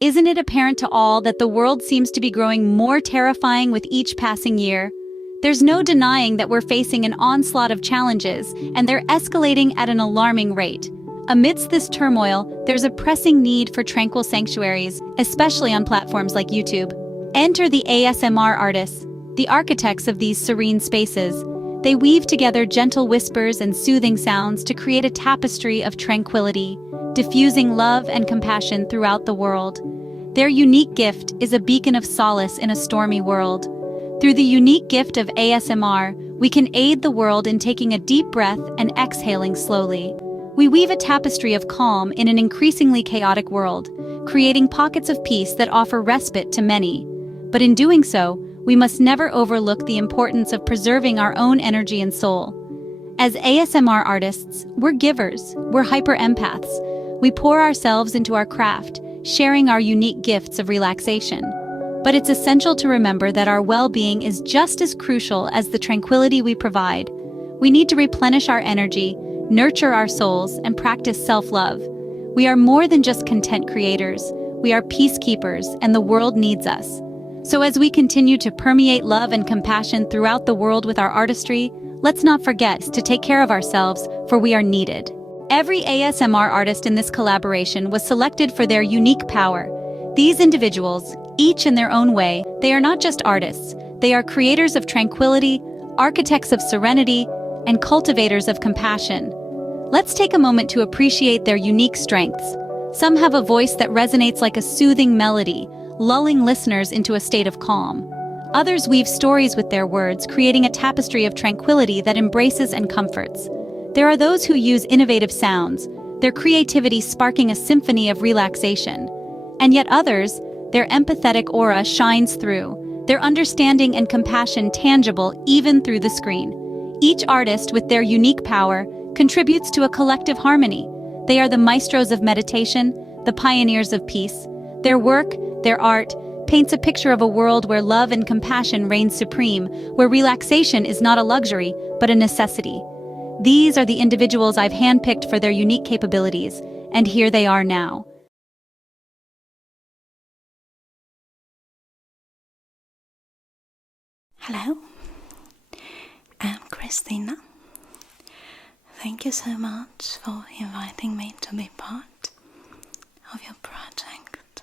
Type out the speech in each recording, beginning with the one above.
Isn't it apparent to all that the world seems to be growing more terrifying with each passing year? There's no denying that we're facing an onslaught of challenges, and they're escalating at an alarming rate. Amidst this turmoil, there's a pressing need for tranquil sanctuaries, especially on platforms like YouTube. Enter the ASMR artists, the architects of these serene spaces. They weave together gentle whispers and soothing sounds to create a tapestry of tranquility, diffusing love and compassion throughout the world. Their unique gift is a beacon of solace in a stormy world. Through the unique gift of ASMR, we can aid the world in taking a deep breath and exhaling slowly. We weave a tapestry of calm in an increasingly chaotic world, creating pockets of peace that offer respite to many. But in doing so, we must never overlook the importance of preserving our own energy and soul. As ASMR artists, we're givers, we're hyper-empaths. We pour ourselves into our craft, sharing our unique gifts of relaxation. But it's essential to remember that our well-being is just as crucial as the tranquility we provide. We need to replenish our energy, nurture our souls, and practice self-love. We are more than just content creators. We are peacekeepers, and the world needs us. So as we continue to permeate love and compassion throughout the world with our artistry, let's not forget to take care of ourselves, for we are needed. Every ASMR artist in this collaboration was selected for their unique power. These individuals, each in their own way, they are not just artists. They are creators of tranquility, architects of serenity, and cultivators of compassion. Let's take a moment to appreciate their unique strengths. Some have a voice that resonates like a soothing melody, lulling listeners into a state of calm. Others weave stories with their words, creating a tapestry of tranquility that embraces and comforts. There are those who use innovative sounds, their creativity sparking a symphony of relaxation. And yet others, their empathetic aura shines through, their understanding and compassion tangible even through the screen. Each artist, with their unique power, contributes to a collective harmony. They are the maestros of meditation, the pioneers of peace. Their work, their art, paints a picture of a world where love and compassion reign supreme, where relaxation is not a luxury, but a necessity. These are the individuals I've handpicked for their unique capabilities, and here they are now. Hello, I'm Christina. Thank you so much for inviting me to be part of your project.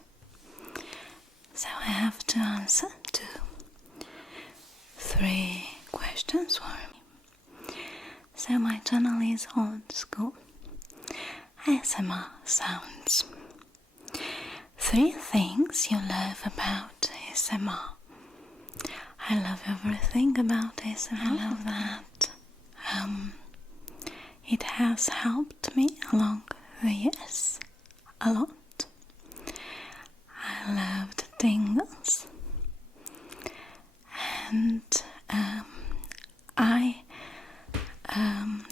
So I have to answer to 3 questions for me. So my channel is old school ASMR sounds. 3 things you love about ASMR. I love everything about ASMR. I love that it has helped me along the years a lot. I love the tingles, and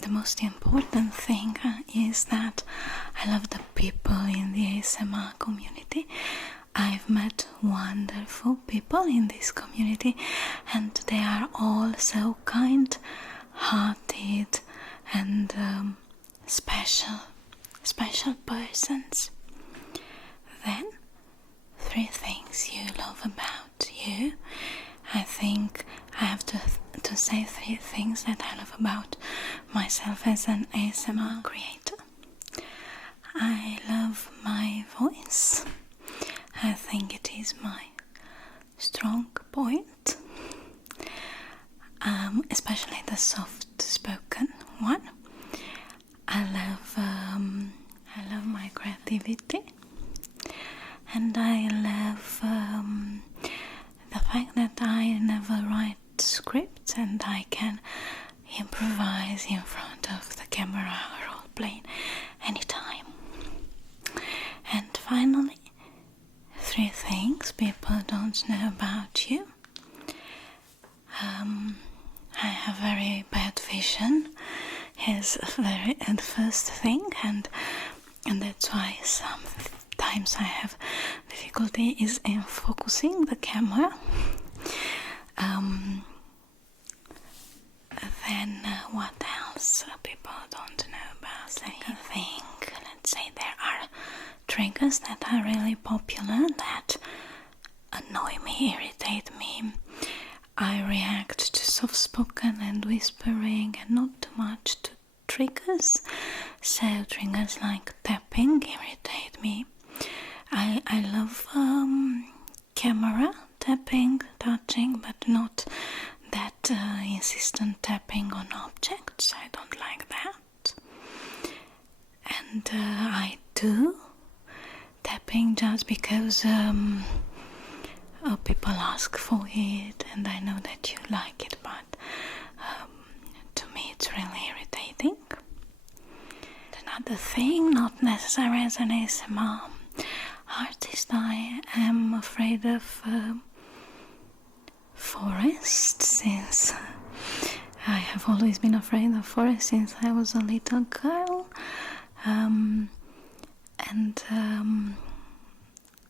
the most important thing is that I love the people in the ASMR community. I've met wonderful people in this community, and they are all so kind-hearted and special persons. Then, 3 things you love about you. I think I have to say 3 things that I love about myself as an ASMR creator. I love my voice. I think it is my strong point, especially the soft-spoken one. I love my creativity, and I love the fact that I never write scripts and I can improvise in front of the camera or role-play anytime. And finally, 3 things people don't know about you. I have very bad vision is the first thing, and that's why sometimes I have difficulty in focusing the camera. Then what else people don't know about? Second thing, let's say there are triggers that are really popular, that annoy me, irritate me. I react to soft-spoken and whispering and not too much to triggers. So triggers like tapping irritate me. I love camera tapping, touching, but not that insistent tapping on objects. I don't like that. And I do tapping just because people ask for it, and I know that you like it, but to me it's really irritating. Another thing, not necessarily as an ASMR artist, I am afraid of forests, since I have always been afraid of forests since I was a little girl.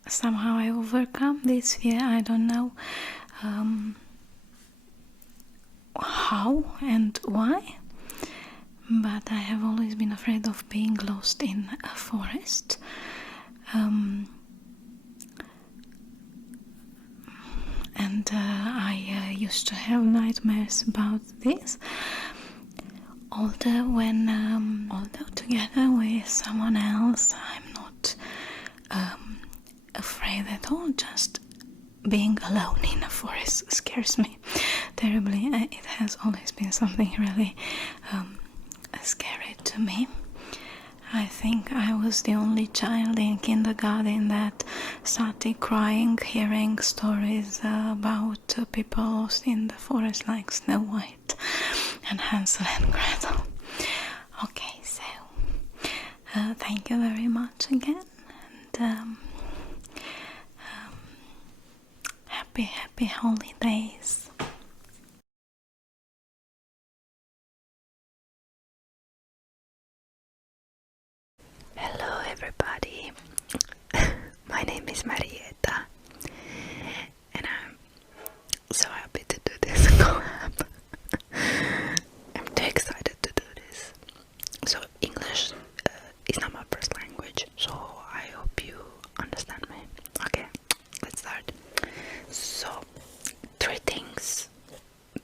Somehow I overcome this fear. I don't know how and why, but I have always been afraid of being lost in a forest. I used to have nightmares about this. Although together with someone else, I'm not afraid at all. Just being alone in a forest scares me terribly. It has always been something really scary to me. I think I was the only child in kindergarten that started crying hearing stories about people lost in the forest, like Snow White and Hansel and Gretel. Okay, so thank you very much again, and happy holidays. Hello everybody, my name is Marietta, and I'm so happy to do this collab. I'm too excited to do this. So English is not my first language, so I hope you understand me. Okay, let's start. So, 3 things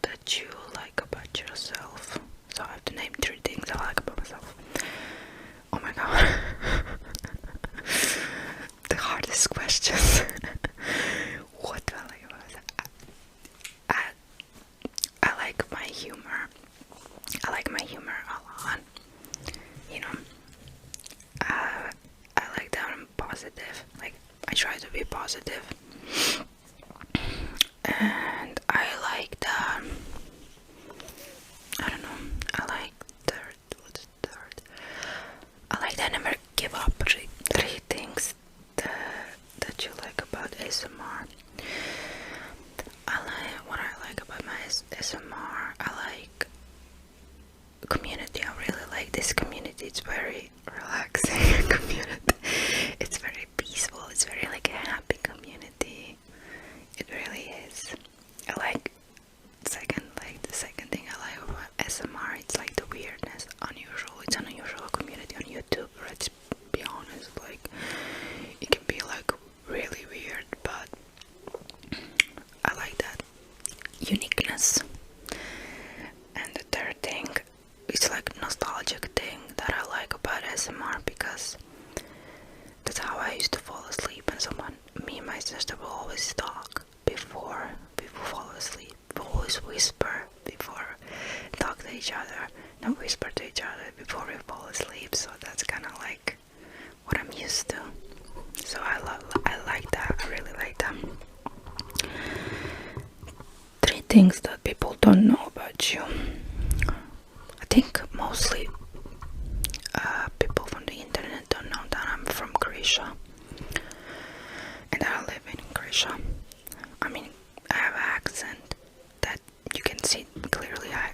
that you like about yourself. So I have to name 3 things I like about myself. Oh my god. The hardest questions. What do I like about myself? I like my humor. I like my humor a lot. You know, I like that I'm positive. Like, I try to be positive. And I like that, I don't know, I like what's third? I like that I never give up. 3 things that you like about ASMR. What I like about my ASMR, I like community. I really like this community. It's very relaxing community. It's very peaceful. It's very like a happy community. It really is. I like the second thing I like about ASMR, it's like the weirdness, unusual. It's an unusual community on YouTube. Let's be honest, like it can be like really weird, but I like that uniqueness. And the third thing, it's like nostalgic thing that I like about ASMR, because that's how I used to fall asleep. And me and my sister will always talk before fall asleep. We'll always whisper before talk to each other, not whisper to each other before we fall asleep. So that's kind of like what I'm used to. So I like that. I really like that. 3 things that people don't know about you. I think mostly people from the internet don't know that I'm from Croatia and that I live in Croatia. I mean, I have an accent that you can see clearly. I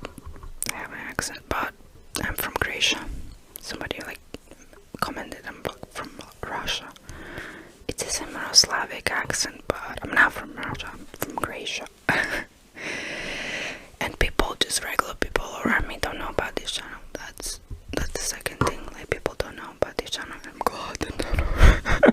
have an accent, but I'm from Croatia. Somebody like commented I'm from Russia. It's a similar Slavic accent, but I'm not from Russia. I'm from Croatia. And people, just regular people around me, don't know about this channel. That's the second thing. Like, people don't know about this channel. I'm glad they don't know.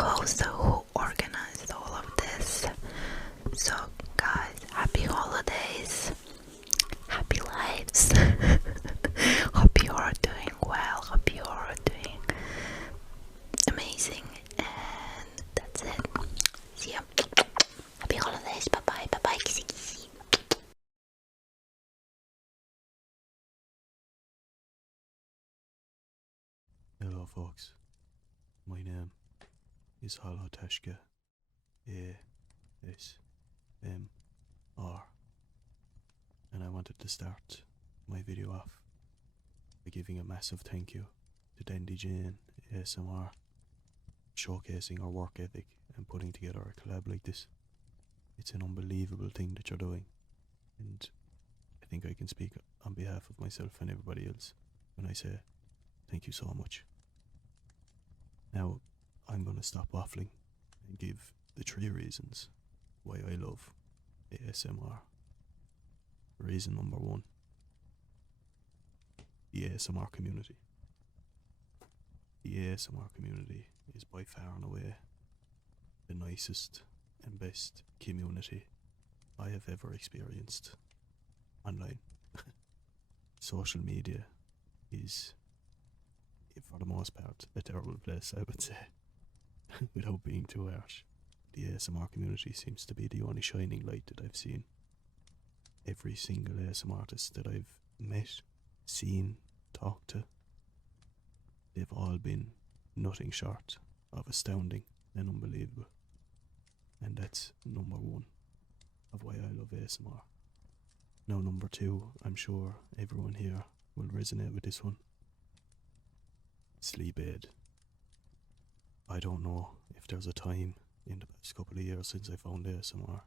host who organized all of this. So guys, happy holidays, happy lives. Hope you are doing well, hope you are doing amazing, and that's it. See ya. Happy holidays, bye bye, bye bye, kissy kissy. Hello folks, my name is TASHKA, ASMR, and I wanted to start my video off by giving a massive thank you to Dandyjane ASMR, showcasing our work ethic and putting together a collab like this. It's an unbelievable thing that you're doing, and I think I can speak on behalf of myself and everybody else when I say thank you so much. Now, I'm going to stop waffling and give the 3 reasons why I love ASMR. Reason number 1, the ASMR community. The ASMR community is by far and away the nicest and best community I have ever experienced online. Social media is, for the most part, a terrible place, I would say, without being too harsh. The ASMR community seems to be the only shining light that I've seen. Every single ASMR artist that I've met, seen, talked to, they've all been nothing short of astounding and unbelievable. And that's number 1 of why I love ASMR. Now number 2, I'm sure everyone here will resonate with this one. Sleep aid. I don't know if there's a time in the past couple of years since I found ASMR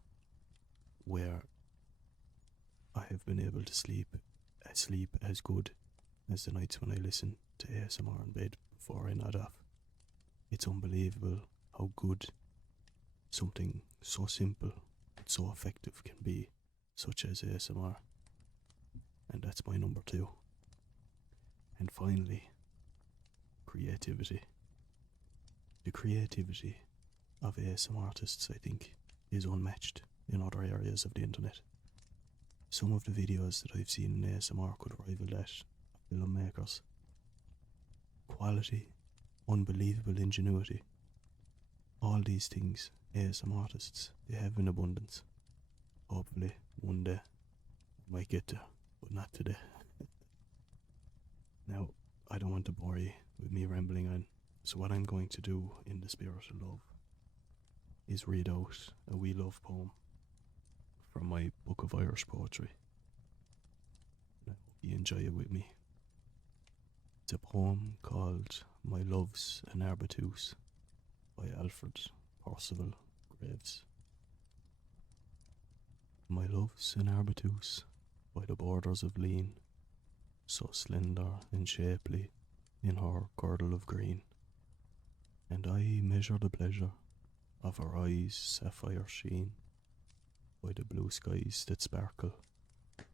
where I have been able to sleep as good as the nights when I listen to ASMR in bed before I nod off. It's unbelievable how good something so simple and so effective can be, such as ASMR. And that's my number 2. And finally, creativity. The creativity of ASMR artists, I think, is unmatched in other areas of the internet. Some of the videos that I've seen in ASMR could rival that of filmmakers. Quality, unbelievable ingenuity. All these things ASMR artists, they have in abundance. Hopefully, one day, I might get there, but not today. Now, I don't want to bore you with me rambling on, so what I'm going to do in the spirit of love is read out a wee love poem from my book of Irish poetry. I hope you enjoy it with me. It's a poem called My Love's an Arbutus by Alfred Percival Graves. My love's an arbutus by the borders of lean, so slender and shapely in her girdle of green, and I measure the pleasure of her eyes' sapphire sheen by the blue skies that sparkle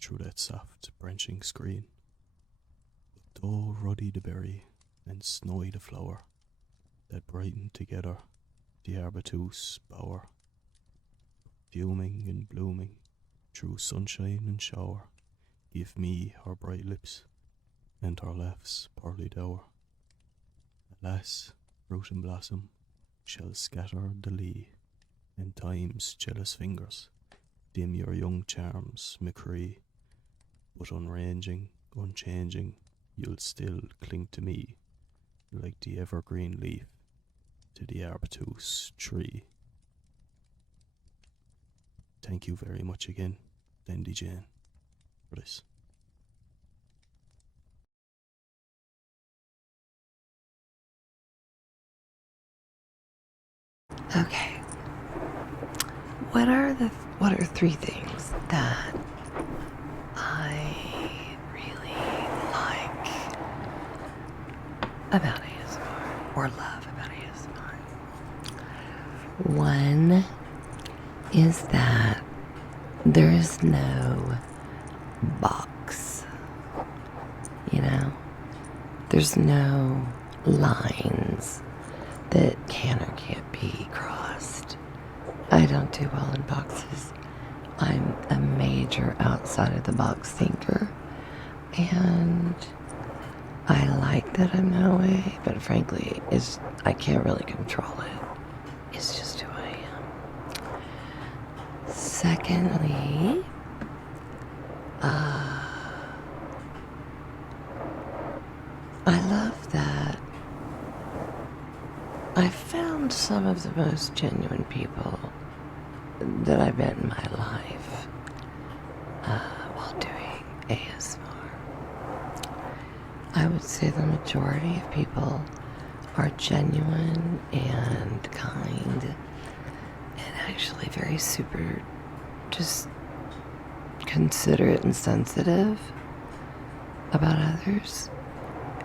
through that soft branching screen. But though ruddy the berry and snowy the flower that brighten together the arbutus bower, fuming and blooming through sunshine and shower, give me her bright lips and her laugh's pearly dower. Alas, fruit and blossom shall scatter the lea, and time's jealous fingers dim your young charms, McCree. But unranging, unchanging, you'll still cling to me, like the evergreen leaf to the arbutus tree. Thank you very much again, Dandyjane, for this. Okay. What are 3 things that I really like about ASMR or love about ASMR? One is that there is no box, you know? There's no lines that can or can't don't do well in boxes. I'm a major outside of the box thinker, and I like that I'm that way, but frankly, I can't really control it. It's just who I am. Secondly, I love that I found some of the most genuine people that I've met in my life while doing ASMR. I would say the majority of people are genuine and kind and actually very super just considerate and sensitive about others.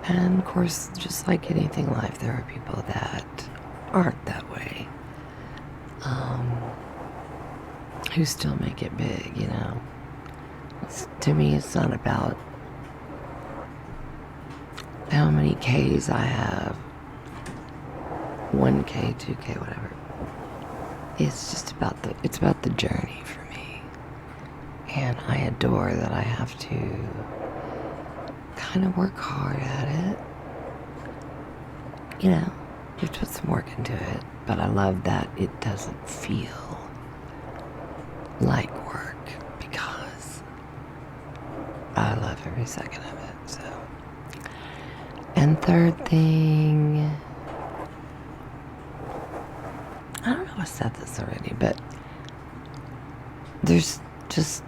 And of course, just like anything in life, there are people that aren't that way, who still make it big, you know. To me, it's not about how many Ks I have, 1K, 2K, whatever. It's just about it's about the journey for me. And I adore that I have to kind of work hard at it. You know, you put some work into it, but I love that it doesn't feel like work because I love every second of it, so. And third thing, I don't know if I said this already, but there's just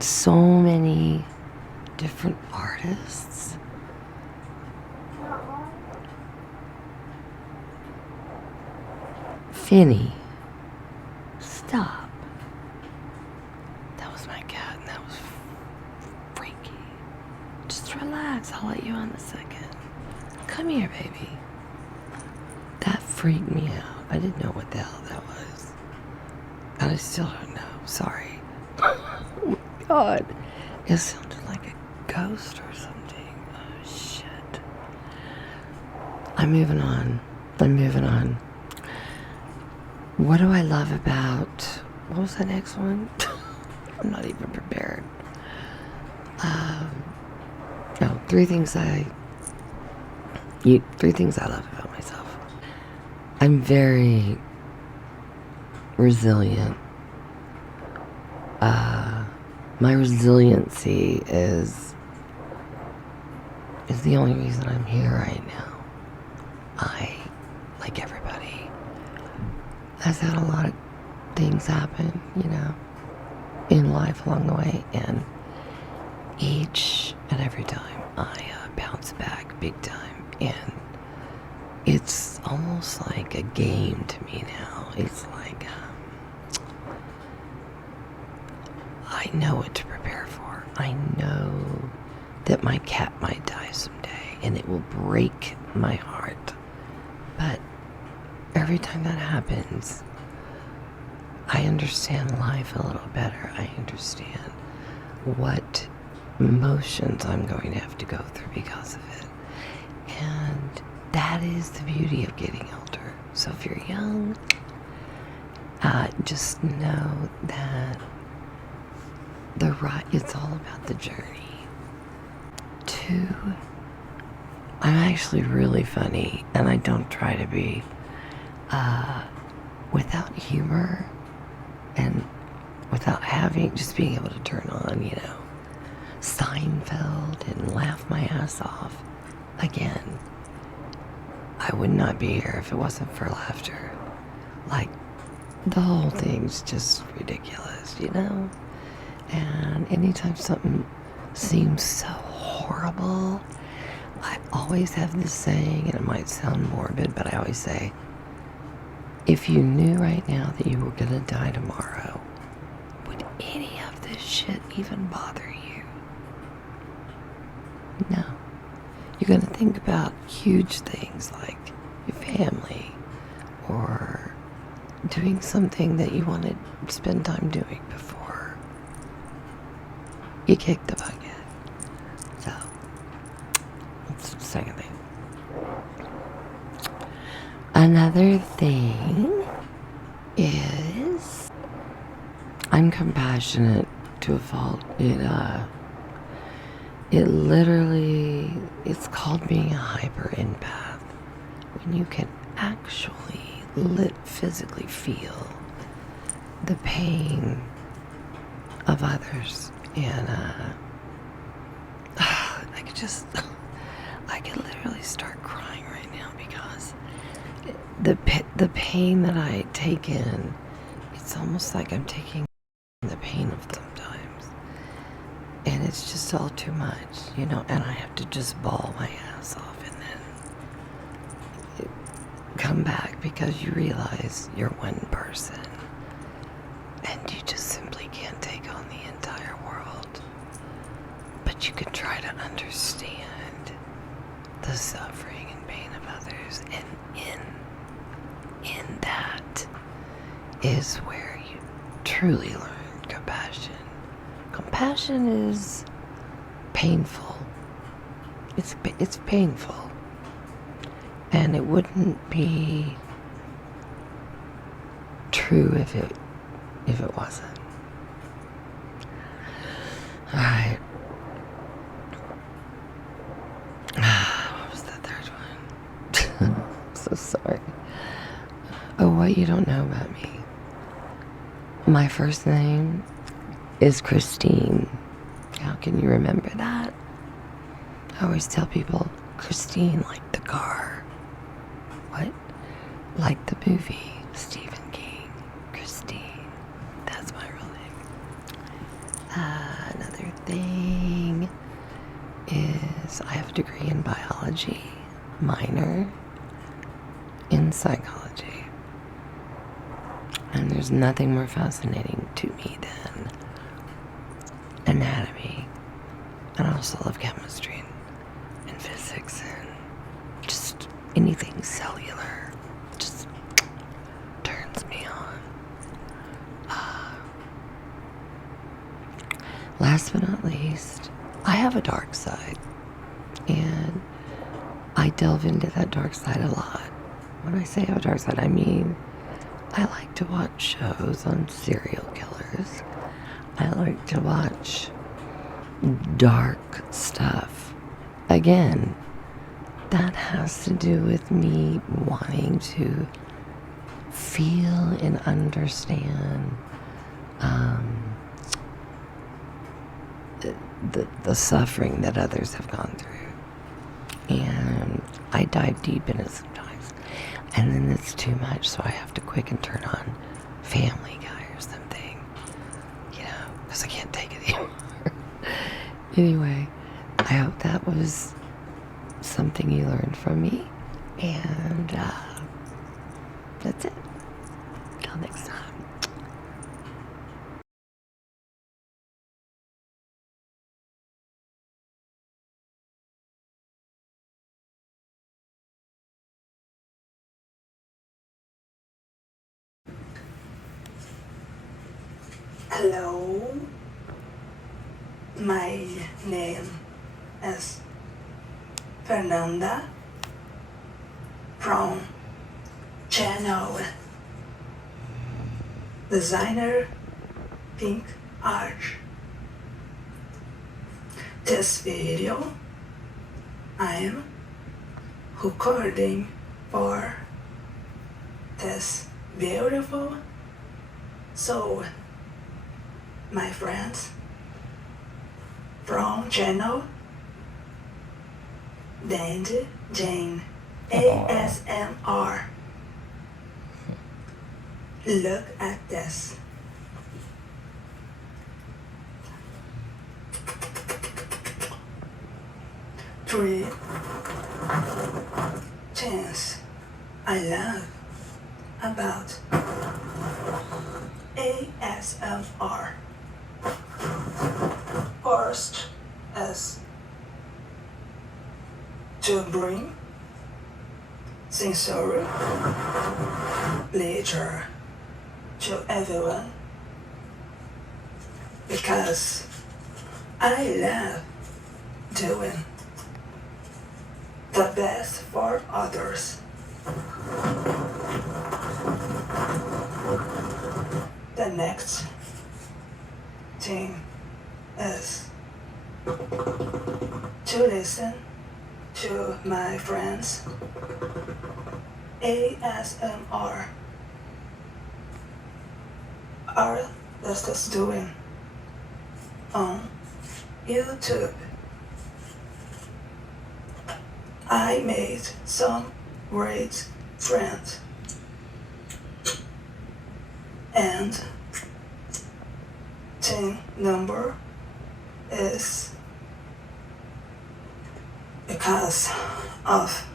so many different artists. Finny, stop. That was my cat and that was freaky. Just relax, I'll let you on in a second. Come here, baby. That freaked me out. I didn't know what the hell that was. And I still don't know. Sorry. Oh my God. It sounded like a ghost or something. Oh shit. I'm moving on. What do I love about... What was the next one? I'm not even prepared. No, three things I love about myself. I'm very resilient. My resiliency is the only reason I'm here right now. I, like everybody, has had a lot of things happen, you know, in life along the way, and each and every time I bounce back big time, and it's almost like a game to me now. It's like I know what to prepare for. I know that my cat might die someday, and it will break my heart. But every time that happens, I understand life a little better. I understand what emotions I'm going to have to go through because of it. And that is the beauty of getting older. So if you're young, just know that it's all about the journey. 2, I'm actually really funny, and I don't try to be. Without humor and without just being able to turn on, you know, Seinfeld and laugh my ass off, again, I would not be here if it wasn't for laughter. Like, the whole thing's just ridiculous, you know? And anytime something seems so horrible, I always have this saying, and it might sound morbid, but I always say, if you knew right now that you were gonna die tomorrow, would any of this shit even bother you? No. You're gonna think about huge things like your family, or doing something that you want to spend time doing before you kick the bucket. So, that's the second thing. Another thing is I'm compassionate to a fault. It literally, it's called being a hyper empath. When you can actually physically feel the pain of others. And I could literally start crying right now because the pain that I take in, it's almost like I'm taking the pain of sometimes. And it's just all too much, and I have to just bawl my ass off and then come back because you realize you're one person and you just simply can't take on the entire world. But you can try to understand the suffering and pain of others, and in that is where you truly learn compassion. Compassion is painful. It's painful, and it wouldn't be true if it wasn't. All right. What was the third one? I'm so sorry. Oh, what you don't know about me. My first name is Christine. How can you remember that? I always tell people Christine like the car. What? Like the movie Stephen King. Christine. That's my real name. Another thing is I have a degree in biology, minor in psychology. And there's nothing more fascinating to me than anatomy. And I also love chemistry and physics and just anything cellular. Just turns me on. Last but not least, I have a dark side. And I delve into that dark side a lot. When I say I have a dark side, I mean I like to watch shows on serial killers. I like to watch dark stuff. Again, that has to do with me wanting to feel and understand the suffering that others have gone through. And I dive deep in it sometimes. And then it's too much, so I have to quick and turn on Family Guy or something, because I can't take it anymore. Anyway, I hope that was something you learned from me, and that's it. Till next time. Hello, my name is Fernanda from channel Designer Pink Arch. This video I'm recording for this beautiful soul. My friends from channel Dandyjane ASMR. Look at this. Three things I love about ASMR. First is to bring sensory pleasure to everyone, because I love doing the best for others. The next thing is to listen to my friends ASMR artists doing on YouTube. I made some great friends, and team number is because of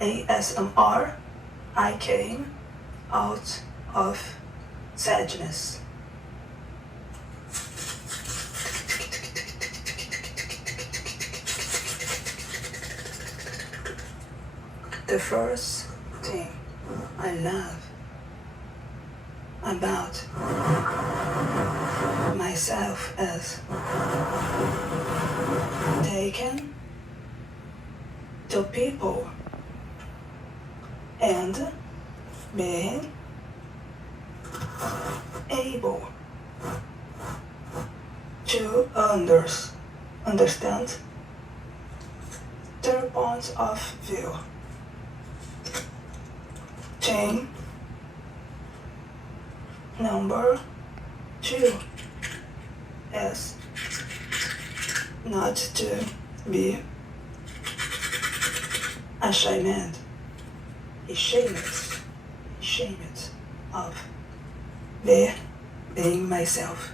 ASMR I came out of sadness. The first thing I love about myself is taken to people and being able to understand their points of view. Chain number 2 is not to be ashamed of being myself.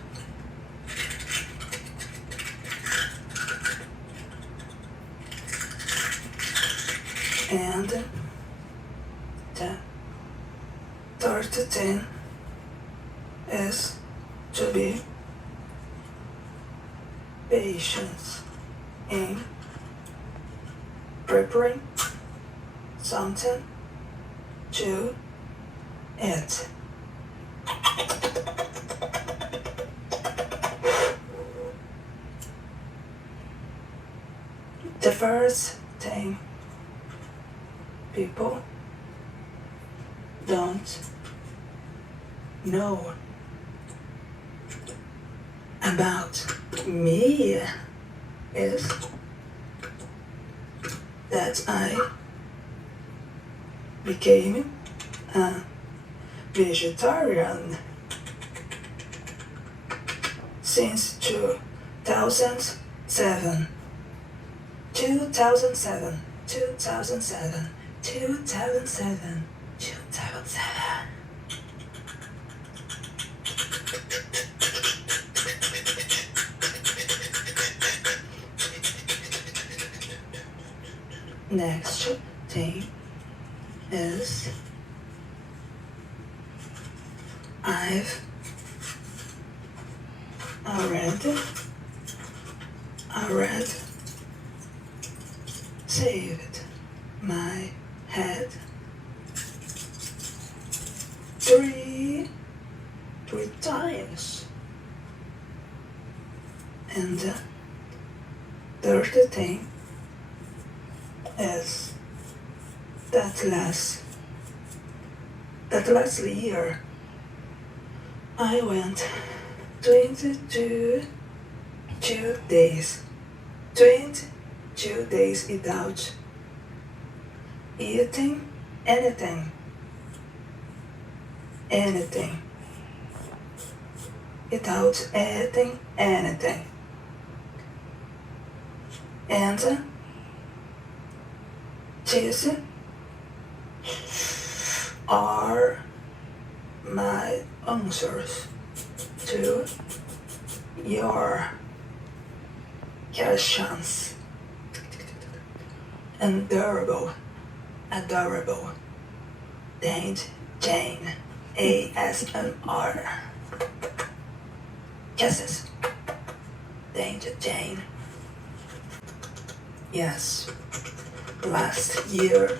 And the third thing is to be patient in preparing something to eat. The first thing people don't know about me is that I became a vegetarian since 2007. 2007. Next thing is I've already saved my head three times, and the third thing is that last year I went 22 days without eating anything, without eating anything, and these are my answers to your questions. Adorable, Dandyjane, ASMR. Kisses, Dandyjane. Yes, last year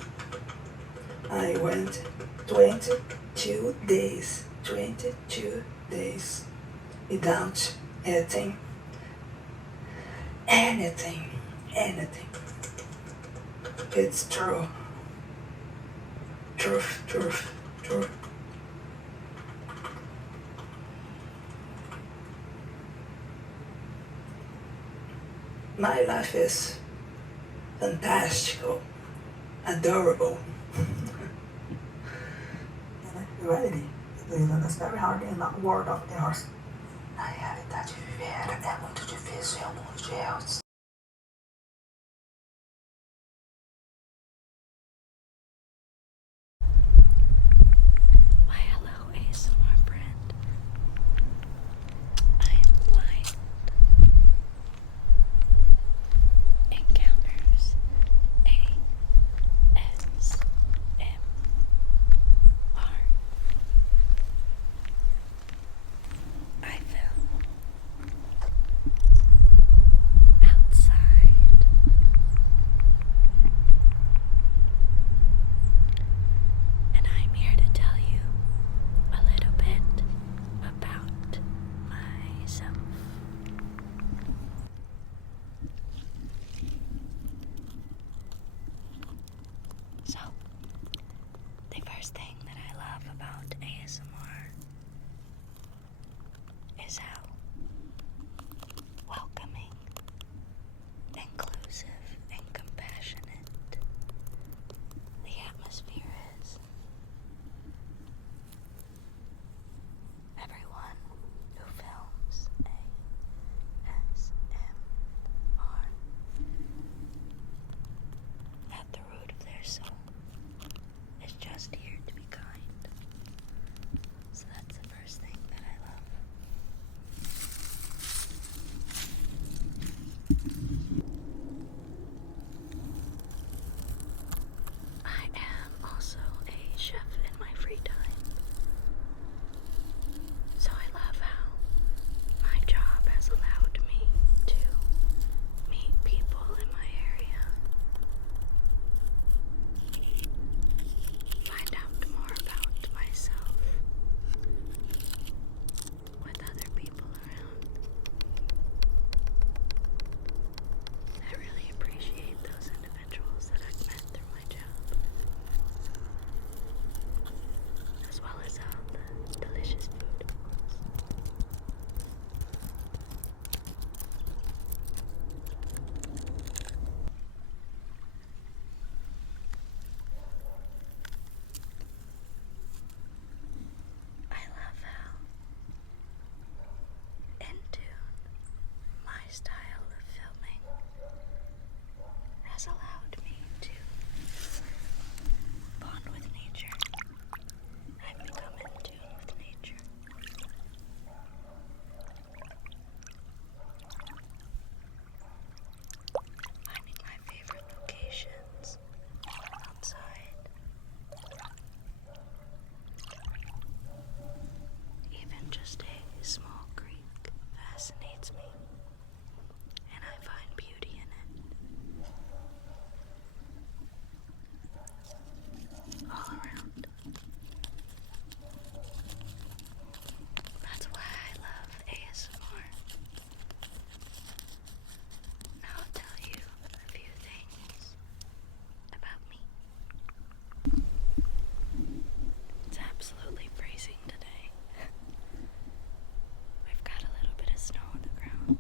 I went 22 days without eating anything. It's true. My life is fantastical, adorable. In reality, it's very hard in the world of ours. Na realidade, viver é muito difícil em um mundo de elfos. Why, hello, ASMR friend. I am Wild. Encounters ASMR. I film outside. And I'm here to tell you a little bit about myself. So, the first thing that I love about ASMR is how welcoming, inclusive, and compassionate the atmosphere is. Everyone who films ASMR, at the root of their soul, is just here to be kind. So that's the first thing that I love. I am also a chef in my free time. So I love how my job has allowed me to meet people in my area, find out more about myself with other people around. I really appreciate those individuals that I've met through my job, as well as all the delicious food, of course. I love how in tune my style of filming has allowed me to bond with nature. I've become in tune with nature. Finding my favorite locations outside. Even just a small creek fascinates me, and I find beauty in it. All around. That's why I love ASMR. Now I'll tell you a few things about me. It's absolutely freezing today. We've got a little bit of snow on the ground.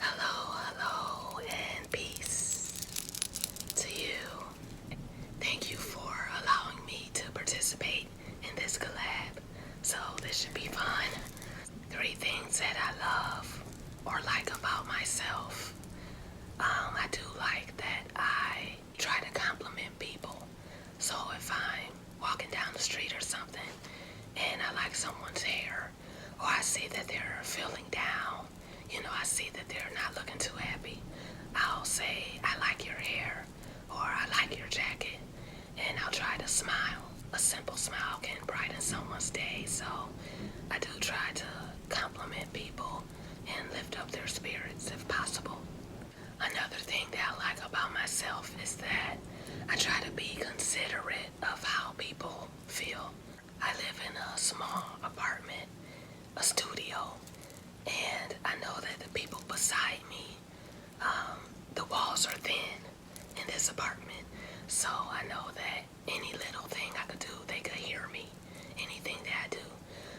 Hello, and peace to you. Thank you for allowing me to participate in this collab. So this should be fun. 3 things that I love or like about myself. I do like that I try to compliment people. So if I'm walking down the street or something and I like someone's hair, or I see that they're feeling down, I see that they're not looking too happy, I'll say, I like your hair, or I like your jacket, and I'll try to smile. A simple smile can brighten someone's day, so I do try to compliment people and lift up their spirits if possible. Another thing that I like about myself is that I try to be considerate of how people feel. I live in a small apartment, a studio, and I know that the people beside me, the walls are thin in this apartment, so I know that any little thing I could do, they could hear me, anything that I do.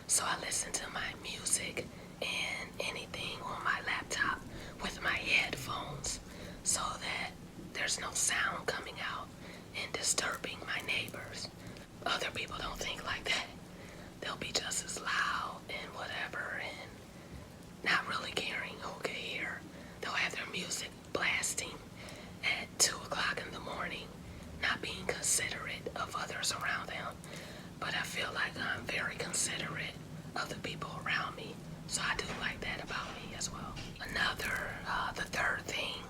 So I listen to my music and anything on my laptop with my headphones so that there's no sound coming out and disturbing my neighbors. Other people don't think like that. They'll be just as loud and whatever and not really caring who can hear. They'll have their music blasting at 2 o'clock in the morning, not being considerate of others around them. But I feel like I'm very considerate of the people around me, so I do like that about me as well. The third thing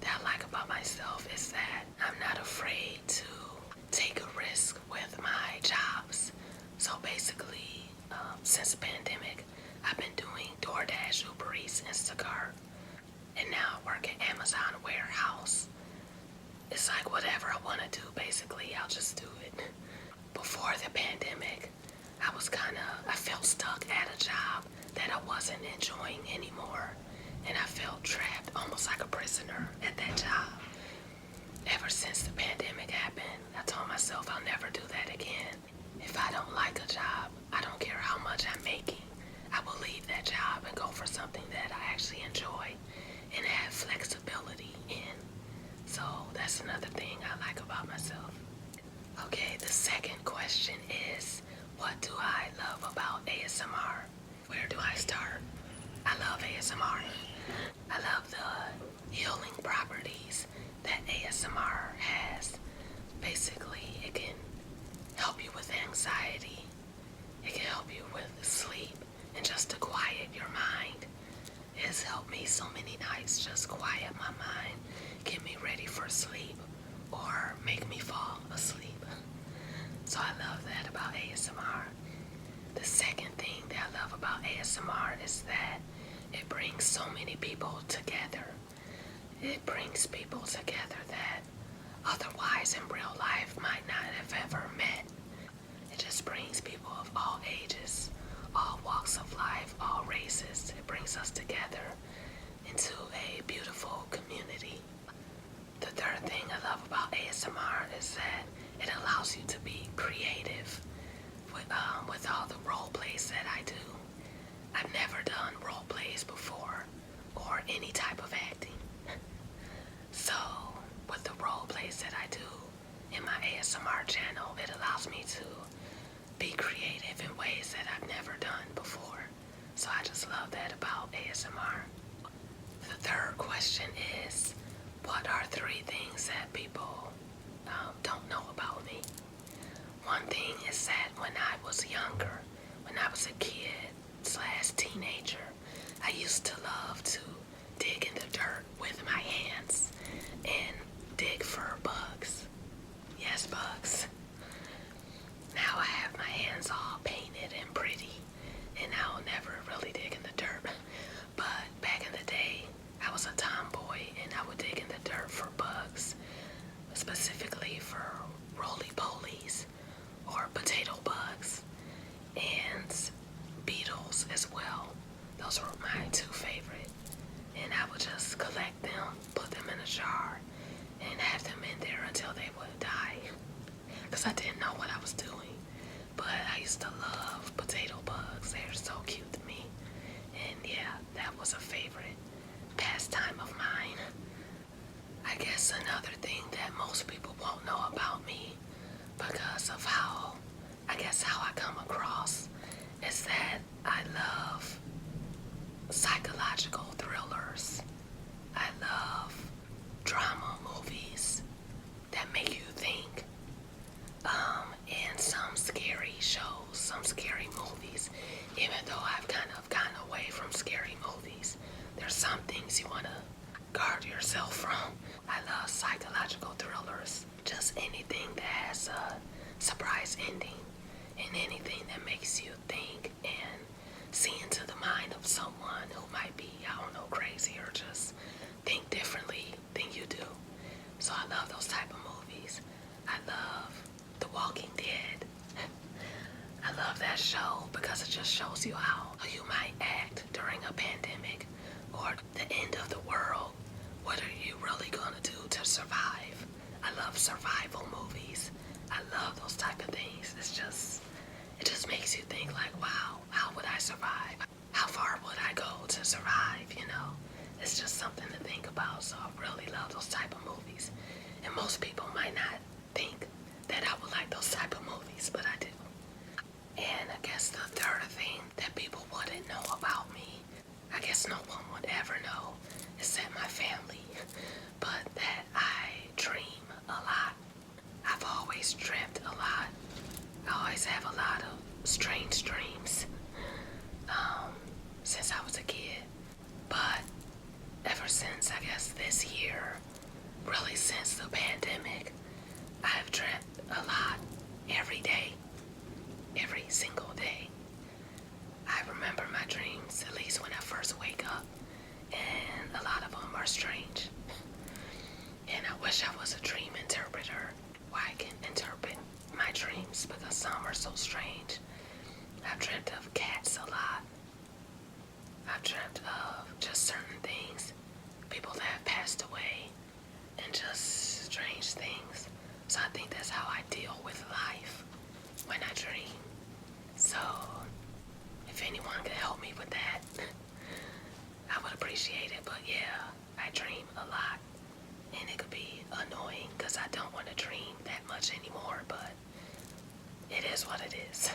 that I like about myself is that I'm not afraid to take a risk with my jobs. So basically, since the pandemic, I've been doing DoorDash, Uber Eats, Instacart, and now I work at Amazon warehouse. It's like whatever I want to do, basically, I'll just do it. Before the pandemic, I felt stuck at a job that I wasn't enjoying anymore, and I felt trapped, almost like a prisoner at that job. Ever since the pandemic happened, I told myself I'll never do that again. If I don't like a job, I don't care how much I'm making, I will leave that job and go for something that I actually enjoy and have flexibility in. So that's another thing I like about myself. Okay, the second question is, what do I love about ASMR? Where do I start? I love ASMR. I love the healing properties that ASMR has. Basically, it can help you with anxiety. It can help you with sleep and just to quiet your mind. It has helped me so many nights just quiet my mind, get me ready for sleep, or make me fall asleep. So I love that about ASMR. The second thing that I love about ASMR is that it brings so many people together. It brings people together that otherwise in real life might not have ever met. It just brings people of all ages, all walks of life, all races. It brings us together into a beautiful community. The third thing I love about ASMR is that it allows you to be creative with all the role plays that I do. I've never done role plays before or any type of acting. So with the role plays that I do in my ASMR channel, it allows me to be creative in ways that I've never done before. So I just love that about ASMR. The third question is, what are 3 things that people don't know about me? One thing is that when I was younger, when I was a kid / teenager, I used to love to dig in the dirt with my hands and dig for bugs. Yes, bugs. Now I have my hands all painted and pretty, and I'll never really dig in the dirt. But back in the day, I was a tomboy, and I would dig in the dirt for bugs, specifically for roly-polies or potato bugs and beetles as well. Those were my 2 favorite pastime of mine. I guess another thing that most people won't know about me because of how I come across is that I love psychological thrillers. I love drama movies that make you think. And some scary shows, some scary movies. Even though I've kind of gotten away from scary movies, there's some things you want to guard yourself from. I love psychological thrillers. Just anything that has a surprise ending and anything that makes you think and see into the mind of someone who might be, I don't know, crazy or just think differently than you do. So I love those type of movies. I love The Walking Dead. I love that show because it just shows you how you might act during a pandemic or the end of the world. What are you really gonna do to survive? I love survival movies. I love those type of things. It just makes you think like, wow, how would I survive? How far would I go to survive, you know? It's just something to think about, so I really love those type of movies. And most people might not think that I would like those type of movies, but I do. And I guess the third thing that people wouldn't know about me, I guess no one would ever know, except my family, but that I dream a lot. I've always dreamt a lot. I always have a lot of strange dreams since I was a kid. But ever since, I guess, this year, really since the pandemic, I have dreamt a lot every day, every single day. I remember my dreams, at least when I first wake up, and a lot of them are strange. And I wish I was a dream interpreter where I can interpret my dreams because some are so strange. I've dreamt of cats a lot. I've dreamt of just certain things, people that have passed away, and just strange things. So I think that's how I deal with life when I dream. So if anyone could help me with that, I would appreciate it. But yeah, I dream a lot, and it could be annoying because I don't want to dream that much anymore, but it is what it is.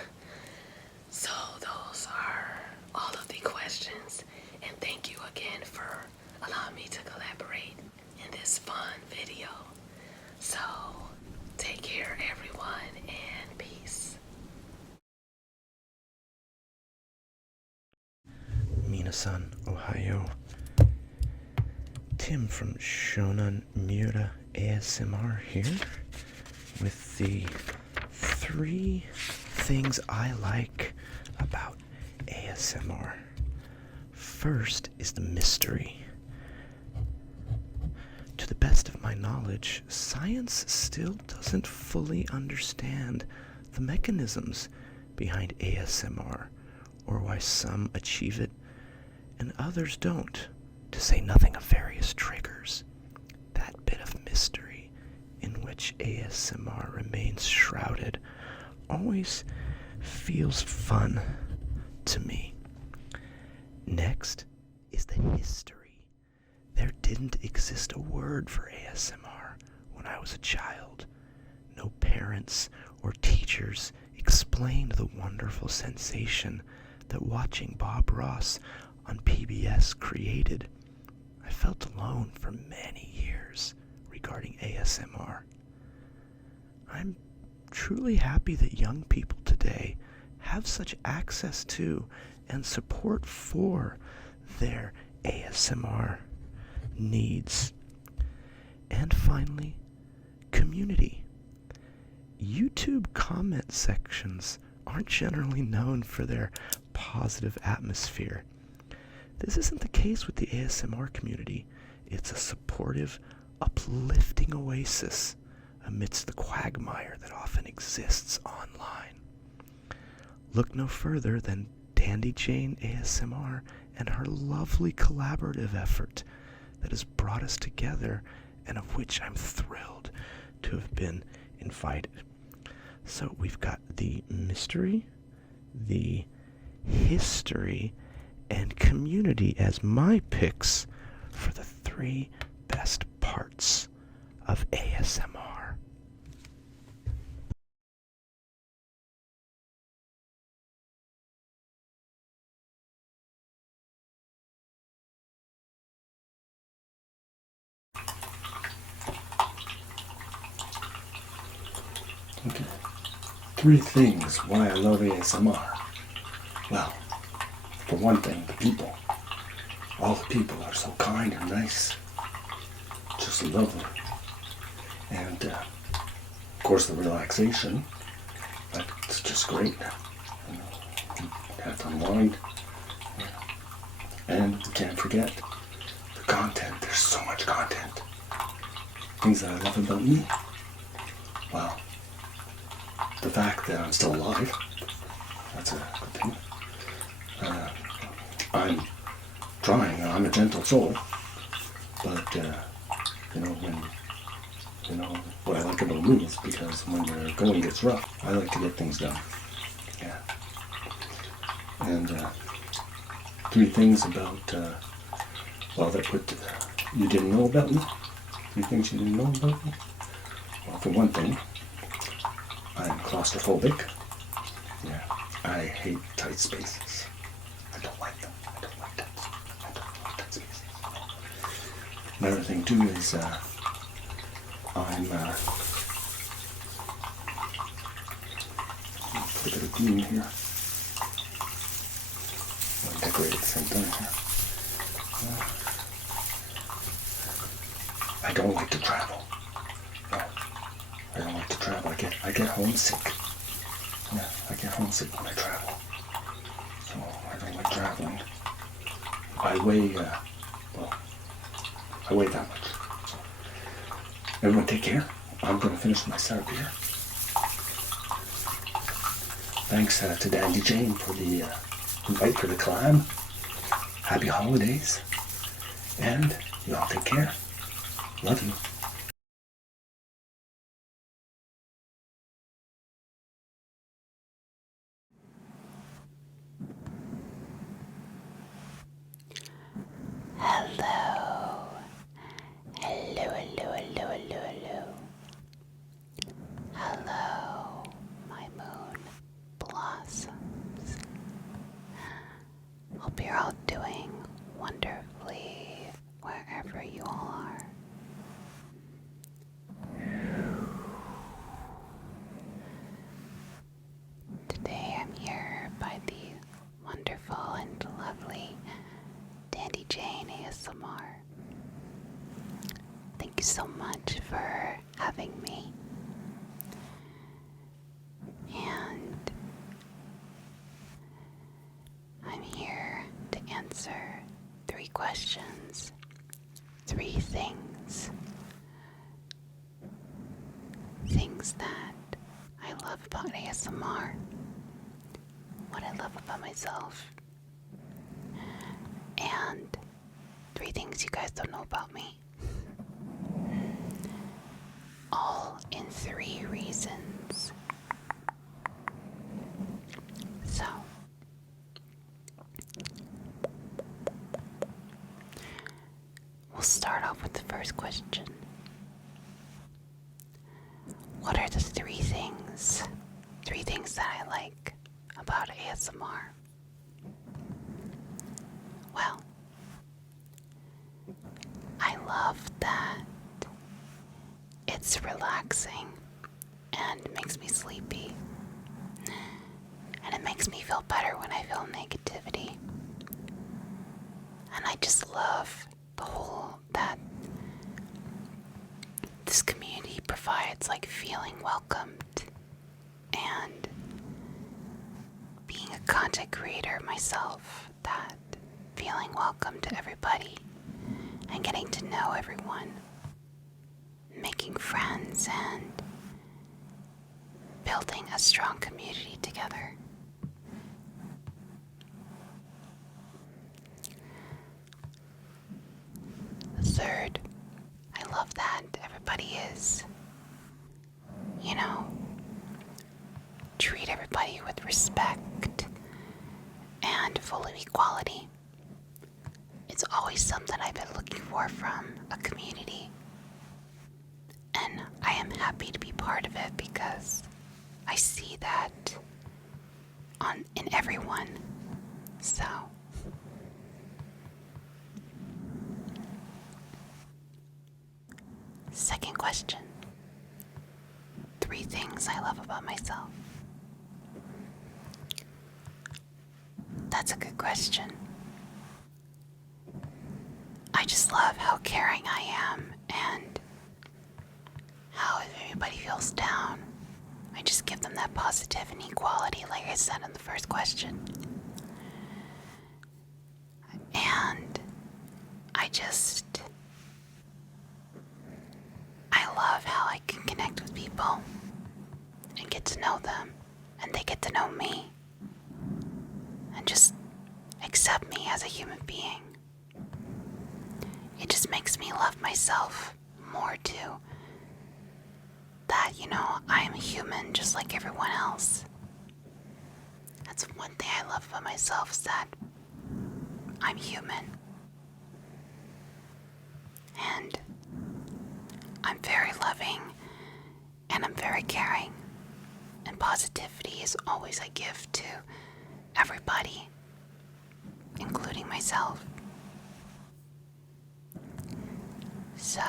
So those are all of the questions, and thank you again for allowing me to collaborate in this fun video. So take care, everyone, and peace. Minasan, Ohio. Tim from Shonan Mura ASMR here with the 3 things I like about ASMR. First is the mystery. To the best of my knowledge, science still doesn't fully understand the mechanisms behind ASMR, or why some achieve it and others don't, to say nothing of various triggers. That bit of mystery in which ASMR remains shrouded always feels fun to me. Next is the history. There didn't exist a word for ASMR when I was a child. No parents or teachers explained the wonderful sensation that watching Bob Ross on PBS created. I felt alone for many years regarding ASMR. I'm truly happy that young people today have such access to and support for their ASMR needs. And finally, community. YouTube comment sections aren't generally known for their positive atmosphere. This isn't the case with the ASMR community. It's a supportive, uplifting oasis amidst the quagmire that often exists online. Look no further than Dandyjane ASMR and her lovely collaborative effort that has brought us together and of which I'm thrilled to have been invited. So we've got the mystery, the history, and community as my picks for the 3 best parts of ASMR. Okay. 3 things why I love ASMR. Well, for one thing, the people. All the people are so kind and nice. Just lovely. And, of course, the relaxation. That's just great. You know, you have to unwind. And we can't forget the content. There's so much content. Things that I love about me. Well, the fact that I'm still alive. That's a good thing. I'm trying. I'm a gentle soul. But, what I like about me is because when the going gets rough, I like to get things done. Yeah. And 3 things about, that you didn't know about me. 3 things you didn't know about me. Well, for one thing, I'm claustrophobic. Yeah. I hate tight spaces. I don't like them. I don't like tight spaces. Another thing too is I'm put a bit of green here. I'll decorate at the same time here. I don't like to travel. No, I don't like to travel. I get homesick. Yeah, I get homesick when I travel. So I don't like traveling. I weigh that much. So, everyone take care. I'm going to finish my syrup here. Thanks to Dandyjane for the invite for the collab. Happy holidays. And you all take care. Love you. Hello. Hello, hello, hello, hello, hello. Hello, my moon blossoms. Hope you're all doing wonderfully wherever you all are. Today I'm here by the wonderful and lovely Dandyjane ASMR. Thank you so much for having me. And I'm here to answer 3 questions, 3 things. Things that I love about ASMR, what I love about myself, and 3 things you guys don't know about me. All in 3 reasons. So, we'll start off with the first question. What are the 3 things that I like about ASMR? Well, I love that it's relaxing and makes me sleepy. And it makes me feel better when I feel negativity. And I just love the whole that this community provides, like feeling welcomed and being a content creator myself, that feeling welcome to everybody and getting to know everyone, making friends and building a strong community together. Third, I love that everybody is, treat everybody with respect and full of equality. It's always something I've been looking before from a community. And I am happy to be part of it because I see that in everyone. So second question. 3 things I love about myself. That's a good question. I just love how caring I am, and how if anybody feels down, I just give them that positive and equality like I said in the first question. And I love how I can connect with people and get to know them, and they get to know me, and just accept me as a human being. It just makes me love myself more too. That, I am a human just like everyone else. That's one thing I love about myself, is that I'm human. And I'm very loving, and I'm very caring. And positivity is always I give to everybody, including myself. So,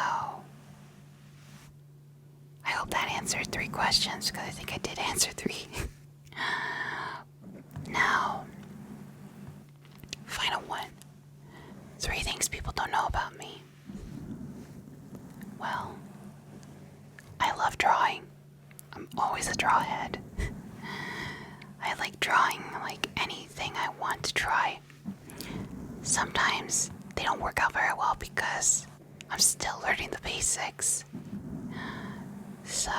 I hope that answered 3 questions, because I think I did answer 3. Now, final one. 3 things people don't know about me. Well, I love drawing. I'm always a drawhead. I like drawing like anything I want to try. Sometimes they don't work out very well because I'm still learning the basics. So,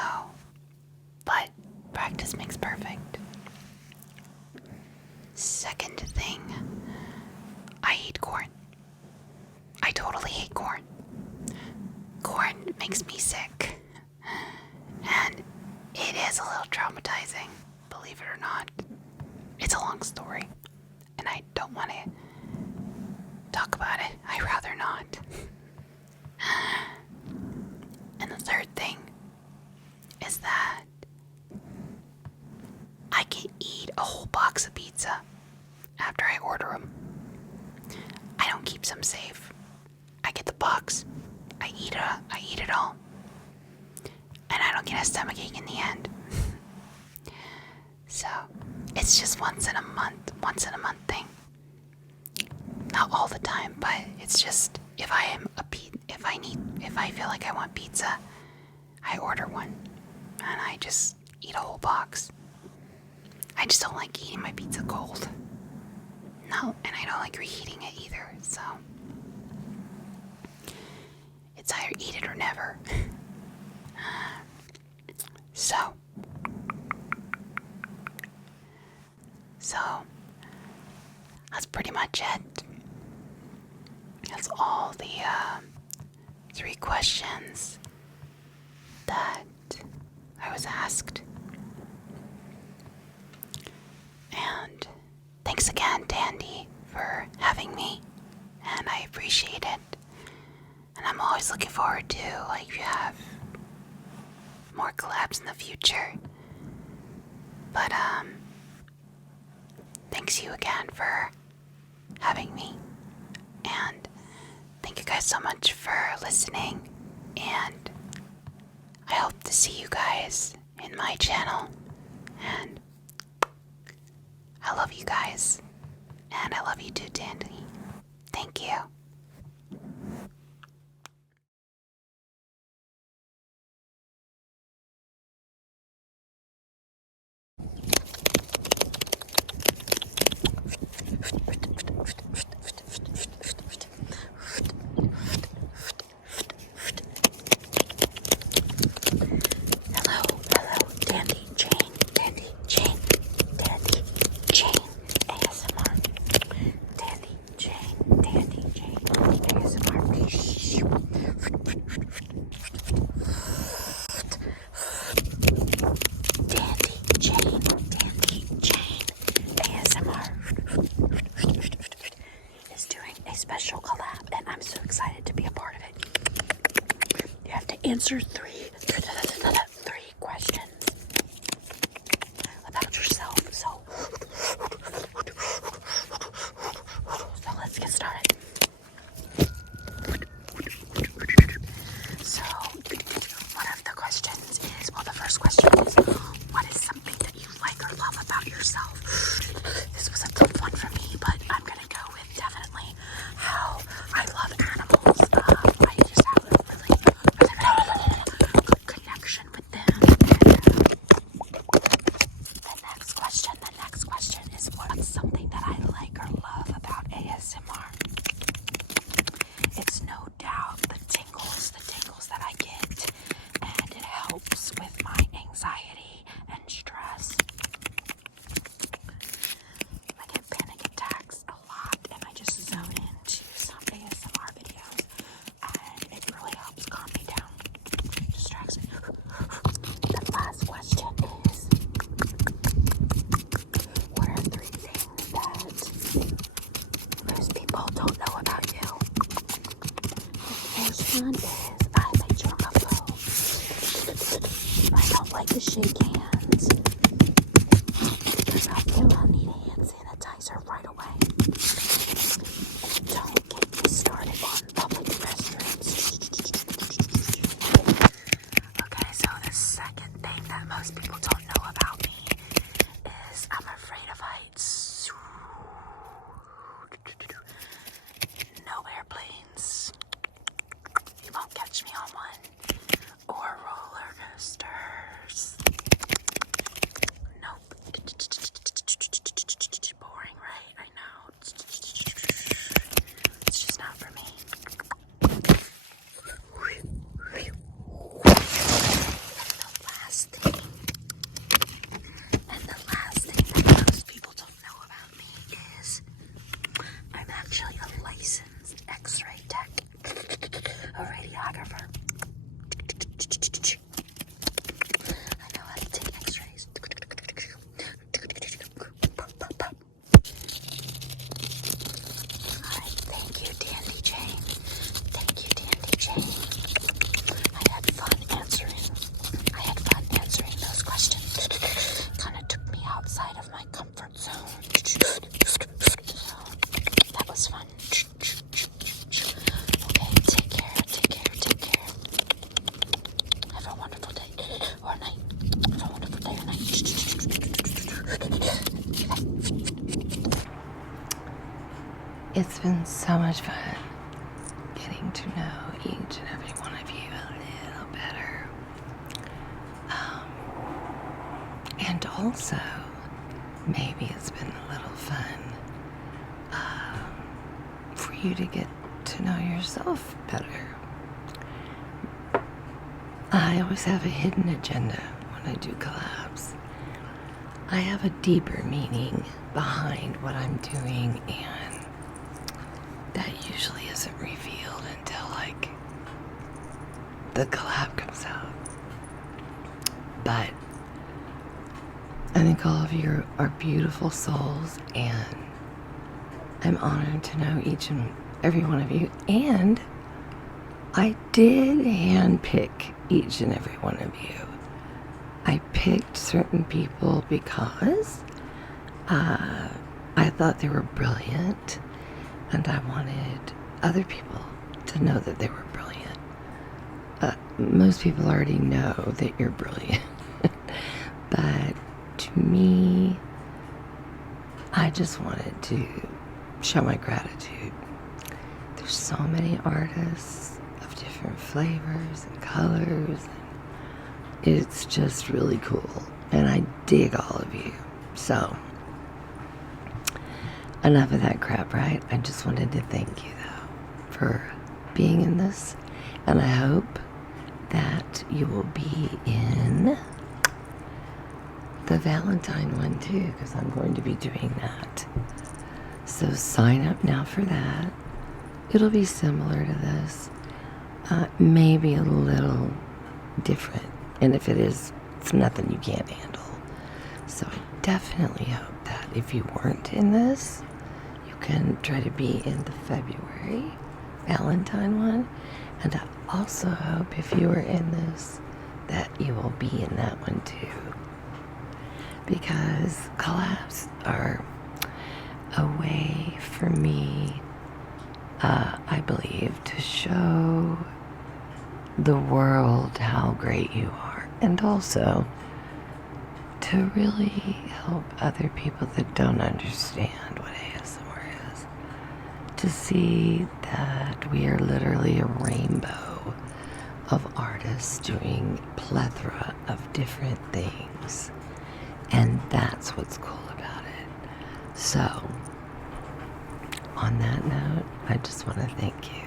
but practice makes perfect. Second thing, I hate corn. I totally hate corn. Corn makes me sick. And it is a little traumatizing, believe it or not. It's a long story, and I don't want to talk about it. I'd rather not. And the third thing is that I can eat a whole box of pizza after I order them. I don't keep some safe. I get the box, I eat it all, and I don't get a stomachache in the end. So it's just once in a month thing. Not all the time, but it's just if I feel like I want pizza, I order one, and I just eat a whole box. I just don't like eating my pizza cold. No, and I don't like reheating it either, so it's either eat it or never. So that's pretty much it. That's all the 3 questions that I was asked. And thanks again, Dandy, for having me, and I appreciate it. And I'm always looking forward to, if you have more collabs in the future. But, thanks you again for having me. And thank you guys so much for listening. And I hope to see you guys in my channel. And I love you guys. And I love you too, Dandy. Thank you. Hello, Dandyjane ASMR. Dandyjane ASMR. Dandyjane ASMR is doing a special collab, and I'm so excited to be a part answer three questions about yourself. So let's get started. So one of the questions is, well, the first question is, what is something that you like or love about yourself? This was a tough one for me, but I'm gonna go with definitely how I love animals. I just have a really good connection with them. The next question is, what's something that I like or love about ASMR? It's no doubt the tingles that I get, and it helps with my anxiety and stress. I get panic attacks a lot, and I just zone into some ASMR videos, and it really helps calm me down, distracts me. The last question is, what are 3 things that most people don't know about you? The first one is, I'm a germaphobe. I don't like to shake hands because I feel I need hand sanitizer right away. Don't get me started on public restrooms. Okay, so the second thing that most people don't know about me is I'm afraid of heights. No airplanes. You won't catch me on one. Or roller coasters. Nope. Boring, right? I know. It's just not for me. And the last thing that most people don't know about me is I'm actually a licensed X-ray tech, a radiographer. I know how to take X-rays. Alright, thank you, Dandyjane. Thank you, Dandyjane. I had fun answering those questions. Kind of took me outside of my comfort zone. So that was fun. Okay, take care. Have a wonderful day or night. Have a wonderful day or night. It's been so much fun getting to know each and every one of you a little better. And also, maybe it's been a little fun for you to get to know yourself better. I always have a hidden agenda when I do collabs. I have a deeper meaning behind what I'm doing, and that usually isn't revealed until like the collab comes out. But I think all of you are beautiful souls, and I'm honored to know each and every one of you. And I did handpick each and every one of you. I picked certain people because I thought they were brilliant, and I wanted other people to know that they were brilliant. Most people already know that you're brilliant, but to me, I just wanted to show my gratitude. There's so many artists of different flavors and colors, and it's just really cool, and I dig all of you. So enough of that crap, right? I just wanted to thank you though for being in this, and I hope that you will be in the Valentine one too, because I'm going to be doing that. So sign up now for that. It'll be similar to this, maybe a little different, and if it is, it's nothing you can't handle. So I definitely hope that if you weren't in this, you can try to be in the February Valentine one. And I also hope if you were in this, that you will be in that one too. Because collabs are a way for me, I believe, to show the world how great you are, and also to really help other people that don't understand what ASMR is to see that we are literally a rainbow of artists doing plethora of different things, and that's what's cool about it. So on that note, I just want to thank you